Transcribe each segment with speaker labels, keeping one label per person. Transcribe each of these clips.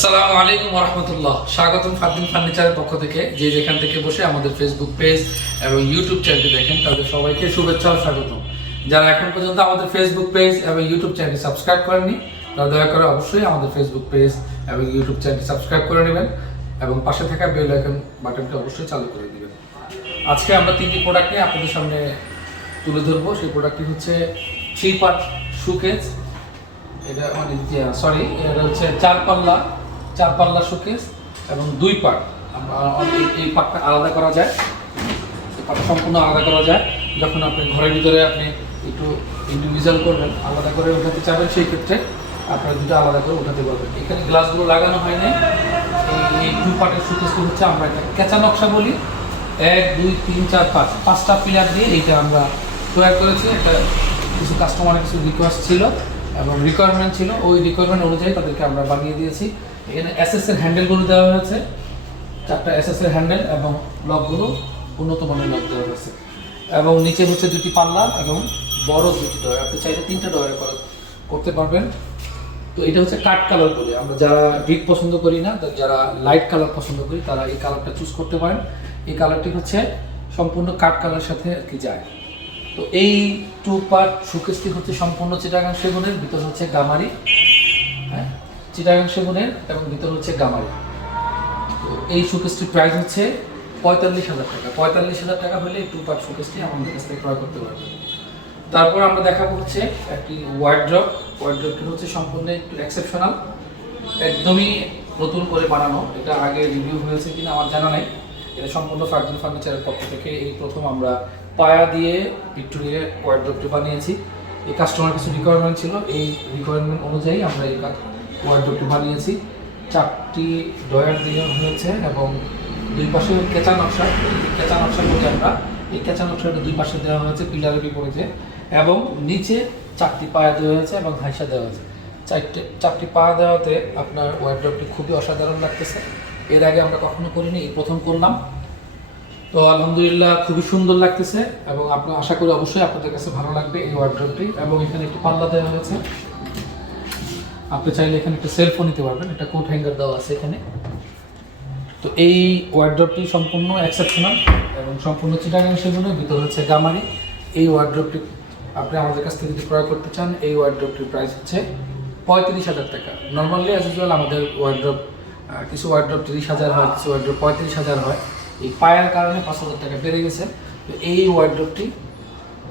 Speaker 1: আসসালামু আলাইকুম রহমতুল্লাহ স্বাগতম ফারদিন ফার্নিচারের পক্ষ থেকে। যে যেখান থেকে বসে আমাদের ফেসবুক পেজ এবং ইউটিউব চ্যানেলটি দেখেন, তাদের সবাইকে শুভেচ্ছা ও স্বাগতম। যারা এখন পর্যন্ত আমাদের ফেসবুক পেজ এবং ইউটিউব চ্যানেলটি সাবস্ক্রাইব করেননি, তারা দয়া করে অবশ্যই আমাদের ফেসবুক পেজ এবং ইউটিউব চ্যানেলটি সাবস্ক্রাইব করে নেবেন এবং পাশে থাকা বেল আইকন বাটনটি অবশ্যই চালু করে দিবেন। আজকে আমরা তিনটি প্রোডাক্ট নিয়ে আপনাদের সামনে তুলে ধরবো। সেই প্রোডাক্টটি হচ্ছে থ্রি পার্ট শুকেজ এটা মানে সরি এটা হচ্ছে চার পাল্লা চার পাল্লা শোকেস এবং দুই পার্ট এই পার্টটা আলাদা করা যায়। এই পার্টটা সম্পূর্ণ আলাদা করা যায়। যখন আপনি ঘরের ভিতরে আপনি একটু ইন্ডিভিজুয়াল করবেন, আলাদা করে ওঠাতে চাবেন, সেই ক্ষেত্রে আপনারা দুটো আলাদা করে ওঠাতে পারবেন। এখানে গ্লাসগুলো লাগানো হয় নাই এই- দুই পার্টের শোকেসগুলো হচ্ছে আমরা একটা কেঁচা নকশা বলি। এক, দুই, তিন, চার, পাঁচ। পাঁচটা পিলার দিয়ে এইটা আমরা তৈরি করেছি। একটা কিছু কাস্টমারের কিছু রিকোয়েস্ট ছিল এবং রিকোয়ারমেন্ট ছিল। ওই রিকোয়ারমেন্ট অনুযায়ী তাদেরকে আমরা বানিয়ে দিয়েছি। এখানে এসএস এর হ্যান্ডেলগুলো দেওয়া হয়েছে। চারটা এসএস এর হ্যান্ডেল এবং লকগুলো উন্নত মানের লক দেওয়া হয়েছে। এবং নিচে হচ্ছে দুটি পাল্লা এবং বড় দুটি ডয়ার আপনি চাইলে তিনটা ডয়ার করতে পারবেন। তো এটা হচ্ছে কাঠ কালার বলে। আমরা যারা ডিপ পছন্দ করি না যারা লাইট কালার পছন্দ করি, তারা এই কালারটা চুজ করতে পারেন। এই কালারটি হচ্ছে সম্পূর্ণ কাঠ কালার সাথে আর কি যায়। তো এই টু পার্ট শোকেসটি হচ্ছে সম্পূর্ণ চিটাগাং সেগুনের, ভিতর হচ্ছে গামারি। চিটাগাং সেগুনের এবং ভিতর হচ্ছে গামারি। তো এই শোকেসটির প্রাইস হচ্ছে পঁয়তাল্লিশ হাজার টাকা। পঁয়তাল্লিশ হাজার টাকা হলে টু পার্ট শোকেসটি আমাদের কাছ থেকে ক্রয় করতে পারবে তারপর আমরা দেখাবো হচ্ছে একটি ওয়ার্ড্রপ ওয়ার্ড্রপটি হচ্ছে সম্পূর্ণ একটু এক্সেপশনাল একদমই নতুন করে বানানো। এটা আগে রিভিউ হয়েছে কিনা আমার জানা নাই। এটা সম্পূর্ণ ফার্জিন ফার্নিচারের পক্ষ থেকে এই প্রথম আমরা পায়া দিয়ে ভিক্টোরিয়া ওয়ার্ড্রপটি বানিয়েছি। এই কাস্টমার কিছু রিকোয়ারমেন্ট ছিল। এই রিকোয়ারমেন্ট অনুযায়ী আমরা এই ওয়ার্ড্রপটি বানিয়েছি। চারটি ডয়ার দিয়ে হয়েছে এবং দুই পাশে কেঁচা নকশা কেঁচা নকশা বলি আমরা এই কেঁচা নকশাটা দুই পাশে দেওয়া হয়েছে, পিলারের বিপরীতে। এবং নিচে চারটি পায়া দেওয়া হয়েছে এবং হাইসা দেওয়া হয়েছে। চারটে, চারটি পা দেওয়াতে আপনার ওয়ার্ড্রপটি খুবই অসাধারণ লাগতেছে। এর আগে আমরা কখনো করিনি, এই প্রথম করলাম। তো আলহামদুলিল্লাহ খুবই সুন্দর লাগতেছে এবং আপনার আশা করি অবশ্যই আপনাদের কাছে ভালো লাগবে এই ওয়ার্ড্রপটি এবং এখানে একটি পাল্লা দেওয়া হয়েছে। আপনি চাইলে এখানে একটা সেলফও নিতে পারবেন, একটা কোট হ্যাঙ্গার দেওয়া আছে এখানে। তো এই ওয়ার্ড্রপটি সম্পূর্ণ এক্সেপশনাল এবং সম্পূর্ণ চিটাগাং সেগুনের, ভিতর হচ্ছে গামারি। এই ওয়ার্ড্রপটি আপনি আমাদের কাছ থেকে যদি ক্রয় করতে চান, এই ওয়ার্ড্রপটির প্রাইস হচ্ছে পঁয়ত্রিশ হাজার টাকা। নর্মালি অ্যাজ ইউজুয়াল আমাদের ওয়ার্ড্রপ কিছু ওয়ার্ড্রপ তিরিশ হাজার হয়, কিছু ওয়ার্ড্রপ পঁয়ত্রিশ হাজার হয়। এই পায়ের কারণে পাঁচ হাজার টাকা বেড়ে গেছে। তো এই ওয়ার্ড্রপটি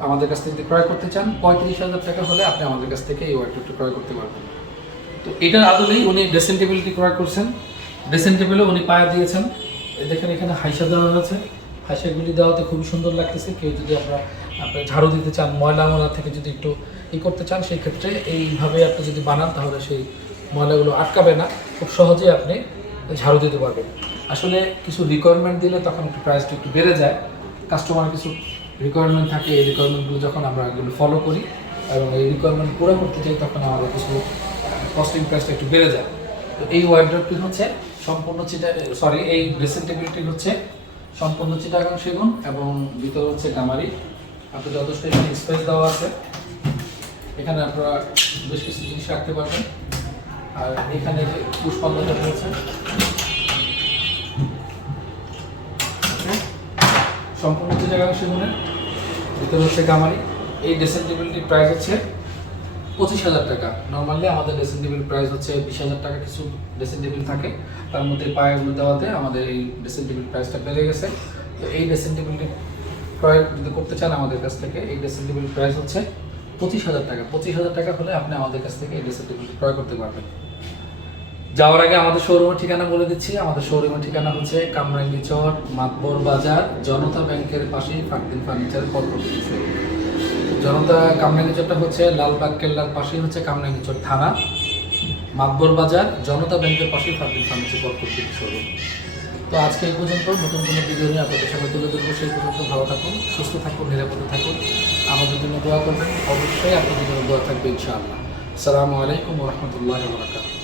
Speaker 1: আমাদের কাছ থেকে যদি ক্রয় করতে চান, পঁয়ত্রিশ হাজার টাকা হলে আপনি আমাদের কাছ থেকে এই ওয়ার্ড্রপটি ক্রয় করতে পারবেন। তো এটার আদলেই উনি ড্রেসিং টেবিলটি ক্রয় করছেন। ড্রেসিং টেবিলে উনি পায়া দিয়েছেন। দেখেন এখানে হাইসা দেওয়া হয়েছে হাইসাগুলি দেওয়াতে খুবই সুন্দর লাগতেছে। কেউ যদি আমরা, আপনার ঝাড়ু দিতে চান, ময়লা ময়লা থেকে যদি একটু ই করতে চান, সেই ক্ষেত্রে এইভাবে আপনি যদি বানান, তাহলে সেই ময়লাগুলো আটকাবে না। খুব সহজেই আপনি ঝাড়ু দিতে পারবেন। আসলে কিছু রিকোয়ারমেন্ট দিলে তখন একটু প্রাইসটা একটু বেড়ে যায়। কাস্টমার কিছু রিকোয়ারমেন্ট থাকে, এই রিকোয়ারমেন্টগুলো যখন আমরা এগুলো ফলো করি, এবং এই রিকোয়ারমেন্ট পুরো করতে চাই তখন আমাদের কিছু কস্টিং প্রাইসটা একটু বেড়ে যায়। তো এই ওয়ার্ড্রপটি হচ্ছে সম্পূর্ণ চিটা সরি এই ড্রেসিং টেবিলটি হচ্ছে সম্পূর্ণ চিটাগাং সেগুন এবং ভিতরে হচ্ছে গামারি। আপনার যথেষ্ট এখানে স্পেস দেওয়া আছে। এখানে আপনারা বেশ কিছু জিনিস রাখতে পারবেন। আর এখানে যে পুষ্পাঞ্জটা রয়েছে, সম্পূর্ণ চিটাগাং সেগুনের, ভিতরে হচ্ছে গামারি। এই ড্রেসিং টেবিলটির প্রাইস হচ্ছে পঁচিশ হাজার টাকা। নর্মালি আমাদের ড্রেসিং টেবিল প্রাইস হচ্ছে বিশ হাজার টাকা কিছু ড্রেসিং টেবিল থাকে। তার মধ্যে পায়েগুলো দেওয়াতে আমাদের এই ড্রেসিং টেবিল প্রাইসটা বেড়ে গেছে। তো এই ড্রেসিং টেবিলটি ক্রয় যদি করতে চান আমাদের কাছ থেকে, এই ড্রেসিং টেবিল প্রাইস হচ্ছে পঁচিশ হাজার টাকা। পঁচিশ হাজার টাকা হলে আপনি আমাদের কাছ থেকে এই ড্রেসিং টেবিলটি ক্রয় করতে পারবেন। যাওয়ার আগে আমাদের শোরুমের ঠিকানা বলে দিচ্ছি। আমাদের শোরুমের ঠিকানা হচ্ছে কামরাঙ্গি চর, মাতবর বাজার, জনতা ব্যাংকের পাশেই ফাকদিন ফার্নিচার শোরুম জনতা কামরাঙ্গিচরটা হচ্ছে লালবাগ কেল্লার পাশেই হচ্ছে কামরাঙ্গিচর থানা। মাতবর বাজার, জনতা ব্যাংকের পাশেই ফার্দিন ফার্নিচার পরবর্তী শোরুম। তো আজকে এই পর্যন্ত, নতুন কোনো ভিডিও নিয়ে আপনাদের সামনে তুলে ধরবো, সেই পর্যন্ত ভালো থাকুন, সুস্থ থাকুন, নিরাপদে থাকুন। আমাদের জন্য দোয়া করবেন, অবশ্যই আপনাদের জন্য দোয়া থাকবে ইনশাআল্লাহ। আসসালামু আলাইকুম রহমতুল্লাহ বরাকাতুহ।